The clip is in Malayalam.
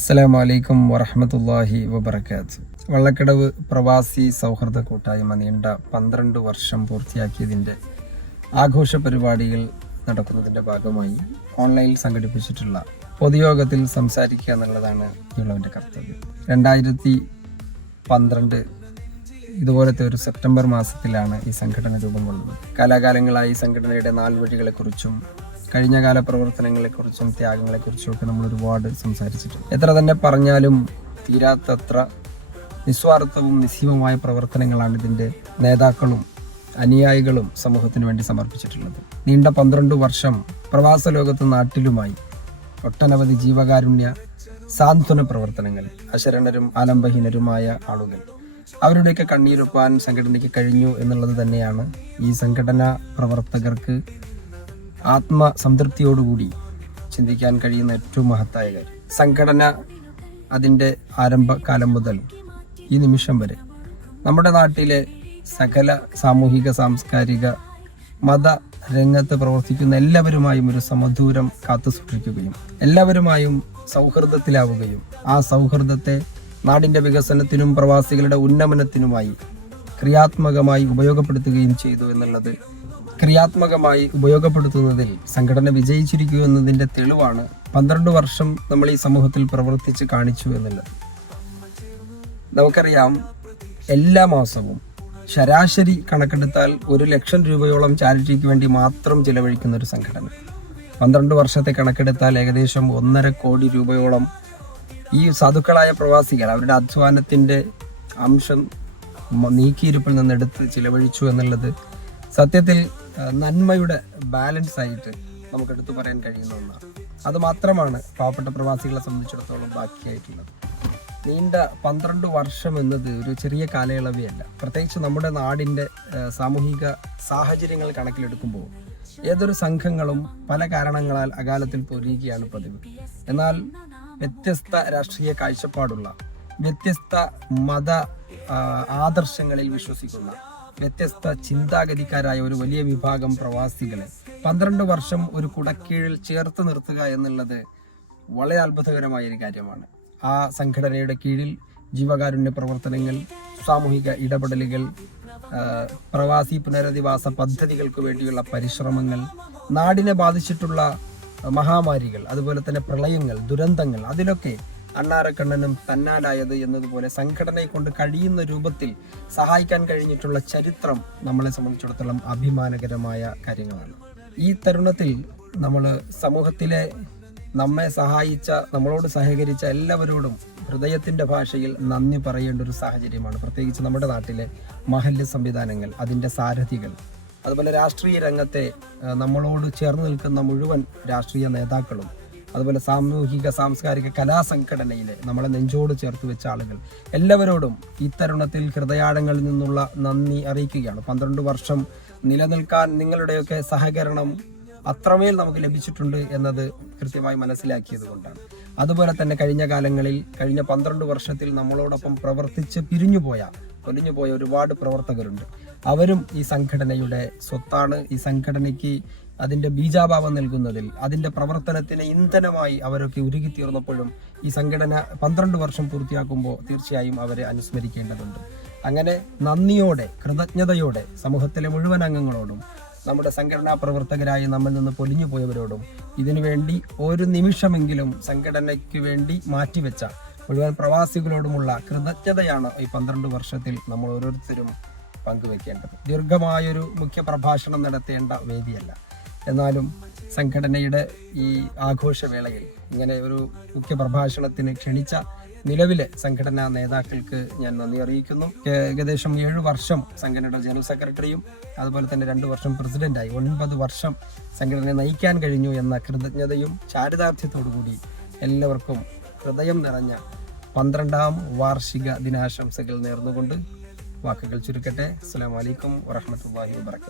അസ്സലാമു അലൈക്കും വറഹ്മത്തുള്ളാഹി വബറകാത്ത്. വള്ളക്കടവ് പ്രവാസി സൗഹൃദ കൂട്ടായ്മ നീണ്ട 12 വർഷം പൂർത്തിയാക്കിയതിൻ്റെ ആഘോഷ പരിപാടികൾ നടക്കുന്നതിൻ്റെ ഭാഗമായി ഓൺലൈനിൽ സംഘടിപ്പിച്ചിട്ടുള്ള പൊതുയോഗത്തിൽ സംസാരിക്കുക എന്നുള്ളതാണ് ഇളവിൻ്റെ കർത്തവ്യം. 2012 ഇതുപോലത്തെ ഒരു സെപ്റ്റംബർ മാസത്തിലാണ് ഈ സംഘടന രൂപം കൊള്ളുന്നത്. കാലാകാലങ്ങളായി സംഘടനയുടെ നാൾവഴികളെക്കുറിച്ചും കഴിഞ്ഞകാല പ്രവർത്തനങ്ങളെക്കുറിച്ചും ത്യാഗങ്ങളെക്കുറിച്ചും ഒക്കെ നമ്മൾ ഒരുപാട് സംസാരിച്ചിട്ടുണ്ട്. എത്ര തന്നെ പറഞ്ഞാലും തീരാത്തത്ര നിസ്വാർത്ഥവും നിസ്സീമമായ പ്രവർത്തനങ്ങളാണ് ഇതിൻ്റെ നേതാക്കളും അനുയായികളും സമൂഹത്തിന് വേണ്ടി സമർപ്പിച്ചിട്ടുള്ളത്. നീണ്ട 12 വർഷം പ്രവാസ ലോകത്ത് നാട്ടിലുമായി ഒട്ടനവധി ജീവകാരുണ്യ സാന്ത്വന പ്രവർത്തനങ്ങൾ, അശരണരും ആലംബഹീനരുമായ ആളുകൾ അവരുടെയൊക്കെ കണ്ണീരൊപ്പാൻ സംഘടനയ്ക്ക് കഴിഞ്ഞു എന്നുള്ളത് തന്നെയാണ് ഈ സംഘടനാ പ്രവർത്തകർക്ക് ആത്മസംതൃപ്തിയോടുകൂടി ചിന്തിക്കാൻ കഴിയുന്ന ഏറ്റവും മഹത്തായ കാര്യം. സംഘടന അതിൻ്റെ ആരംഭകാലം മുതൽ ഈ നിമിഷം വരെ നമ്മുടെ നാട്ടിലെ സകല സാമൂഹിക സാംസ്കാരിക മത രംഗത്ത് പ്രവർത്തിക്കുന്ന എല്ലാവരുമായും ഒരു സമദൂരം കാത്തു സൂക്ഷിക്കുകയും എല്ലാവരുമായും സൗഹൃദത്തിലാവുകയും ആ സൗഹൃദത്തെ നാടിൻ്റെ വികസനത്തിനും പ്രവാസികളുടെ ഉന്നമനത്തിനുമായി ക്രിയാത്മകമായി ഉപയോഗപ്പെടുത്തുകയും ചെയ്തു എന്നുള്ളത്, ക്രിയാത്മകമായി ഉപയോഗപ്പെടുത്തുന്നതിൽ സംഘടന വിജയിച്ചിരിക്കുക എന്നതിൻ്റെ തെളിവാണ് 12 വർഷം നമ്മൾ ഈ സമൂഹത്തിൽ പ്രവർത്തിച്ച് കാണിച്ചു എന്നുള്ളത്. നമുക്കറിയാം, എല്ലാ മാസവും ശരാശരി കണക്കെടുത്താൽ 1 ലക്ഷം രൂപയോളം ചാരിറ്റിക്ക് വേണ്ടി മാത്രം ചിലവഴിക്കുന്ന ഒരു സംഘടന. 12 വർഷത്തെ കണക്കെടുത്താൽ ഏകദേശം 1.5 കോടി രൂപയോളം ഈ സാധുക്കളായ പ്രവാസികൾ അവരുടെ അധ്വാനത്തിൻ്റെ അംശം നീക്കിയിരുപ്പിൽ നിന്നെടുത്ത് ചിലവഴിച്ചു എന്നുള്ളത് സത്യത്തിൽ നന്മയുടെ ബാലൻസ് ആയിട്ട് നമുക്ക് എടുത്തു പറയാൻ കഴിയുന്ന ഒന്നാണ്. അത് മാത്രമാണ് പാവപ്പെട്ട പ്രവാസികളെ സംബന്ധിച്ചിടത്തോളം ബാക്കിയായിട്ടുള്ളത്. നീണ്ട 12 വർഷം എന്നത് ഒരു ചെറിയ കാലയളവല്ല. പ്രത്യേകിച്ച് നമ്മുടെ നാടിൻ്റെ സാമൂഹിക സാഹചര്യങ്ങൾ കണക്കിലെടുക്കുമ്പോൾ ഏതൊരു സംഘങ്ങളും പല കാരണങ്ങളാൽ അകാലത്തിൽ പൊരിയുകയാണ് പതിവ്. എന്നാൽ വ്യത്യസ്ത രാഷ്ട്രീയ കാഴ്ചപ്പാടുള്ള, വ്യത്യസ്ത മത ആദർശങ്ങളിൽ വിശ്വസിക്കുന്ന, വ്യത്യസ്ത ചിന്താഗതിക്കാരായ ഒരു വലിയ വിഭാഗം പ്രവാസികളെ 12 വർഷം ഒരു കുടക്കീഴിൽ ചേർത്ത് നിർത്തുക എന്നുള്ളത് വളരെ അത്ഭുതകരമായ ഒരു കാര്യമാണ്. ആ സംഘടനയുടെ കീഴിൽ ജീവകാരുണ്യ പ്രവർത്തനങ്ങൾ, സാമൂഹിക ഇടപെടലുകൾ, പ്രവാസി പുനരധിവാസ പദ്ധതികൾക്ക് വേണ്ടിയുള്ള പരിശ്രമങ്ങൾ, നാടിനെ ബാധിച്ചിട്ടുള്ള മഹാമാരികൾ, അതുപോലെ തന്നെ പ്രളയങ്ങൾ, ദുരന്തങ്ങൾ, അതിലൊക്കെ അണ്ണാരക്കണ്ണനും തന്നാലായത് എന്നതുപോലെ സംഘടനയെ കൊണ്ട് കഴിയുന്ന രൂപത്തിൽ സഹായിക്കാൻ കഴിഞ്ഞിട്ടുള്ള ചരിത്രം നമ്മളെ സംബന്ധിച്ചിടത്തോളം അഭിമാനകരമായ കാര്യങ്ങളാണ്. ഈ തരുണത്തിൽ നമ്മൾ സമൂഹത്തിലെ നമ്മെ സഹായിച്ച, നമ്മളോട് സഹകരിച്ച എല്ലാവരോടും ഹൃദയത്തിൻ്റെ ഭാഷയിൽ നന്ദി പറയേണ്ട ഒരു സാഹചര്യമാണ്. പ്രത്യേകിച്ച് നമ്മുടെ നാട്ടിലെ മഹല്ല് സംവിധാനങ്ങൾ, അതിൻ്റെ സാരഥികൾ, അതുപോലെ രാഷ്ട്രീയ രംഗത്തെ നമ്മളോട് ചേർന്ന് നിൽക്കുന്ന മുഴുവൻ രാഷ്ട്രീയ നേതാക്കളും, അതുപോലെ സാമൂഹിക സാംസ്കാരിക കലാസംഘടനയിലെ നമ്മളെ നെഞ്ചോട് ചേർത്ത് വെച്ച ആളുകൾ, എല്ലാവരോടും ഈ തരുണത്തിൽ ഹൃദയാഴങ്ങളിൽ നിന്നുള്ള നന്ദി അറിയിക്കുകയാണ്. 12 വർഷം നിലനിൽക്കാൻ നിങ്ങളുടെയൊക്കെ സഹകരണം അത്രമേൽ നമുക്ക് ലഭിച്ചിട്ടുണ്ട് എന്നത് കൃത്യമായി മനസ്സിലാക്കിയത് കൊണ്ടാണ്. അതുപോലെ തന്നെ കഴിഞ്ഞ കാലങ്ങളിൽ, കഴിഞ്ഞ 12 വർഷത്തിൽ നമ്മളോടൊപ്പം പ്രവർത്തിച്ച് പൊലിഞ്ഞുപോയ ഒരുപാട് പ്രവർത്തകരുണ്ട്. അവരും ഈ സംഘടനയുടെ സ്വത്താണ്. ഈ സംഘടനയ്ക്ക് അതിൻ്റെ ബീജാഭാവം നൽകുന്നതിൽ, അതിൻ്റെ പ്രവർത്തനത്തിന് ഇന്ധനമായി അവരൊക്കെ ഉരുകിത്തീർന്നപ്പോഴും ഈ സംഘടന 12 വർഷം പൂർത്തിയാക്കുമ്പോൾ തീർച്ചയായും അവരെ അനുസ്മരിക്കേണ്ടതുണ്ട്. അങ്ങനെ നന്ദിയോടെ, കൃതജ്ഞതയോടെ സമൂഹത്തിലെ മുഴുവൻ അംഗങ്ങളോടും, നമ്മുടെ സംഘടനാ പ്രവർത്തകരായി നമ്മിൽ നിന്ന് പൊലിഞ്ഞു പോയവരോടും, ഇതിനുവേണ്ടി ഒരു നിമിഷമെങ്കിലും സംഘടനയ്ക്ക് വേണ്ടി മാറ്റിവെച്ച മുഴുവൻ പ്രവാസികളോടുമുള്ള കൃതജ്ഞതയാണ് ഈ 12 വർഷത്തിൽ നമ്മൾ ഓരോരുത്തരും പങ്കുവെക്കേണ്ടത്. ദീർഘമായൊരു മുഖ്യ പ്രഭാഷണം നടത്തേണ്ട വേദിയല്ല. എന്നാലും സംഘടനയുടെ ഈ ആഘോഷവേളയിൽ ഇങ്ങനെ ഒരു മുഖ്യ പ്രഭാഷണത്തിന് ക്ഷണിച്ച നിലവിലെ സംഘടനാ നേതാക്കൾക്ക് ഞാൻ നന്ദി അറിയിക്കുന്നു. ഏകദേശം 7 വർഷം സംഘടനയുടെ ജനറൽ സെക്രട്ടറിയും അതുപോലെ തന്നെ 2 വർഷം പ്രസിഡന്റായി 9 വർഷം സംഘടനയെ നയിക്കാൻ കഴിഞ്ഞു എന്ന കൃതജ്ഞതയും ചാരിതാർത്ഥ്യത്തോടുകൂടി എല്ലാവർക്കും ഹൃദയം നിറഞ്ഞ 12ാം വാർഷിക ദിനാശംസകൾ നേർന്നുകൊണ്ട് വാക്കുകൾ ചുരുക്കട്ടെ. അസ്സലാമു അലൈക്കും വറഹ്മത്തുള്ളാഹി വബറകാതുഹു.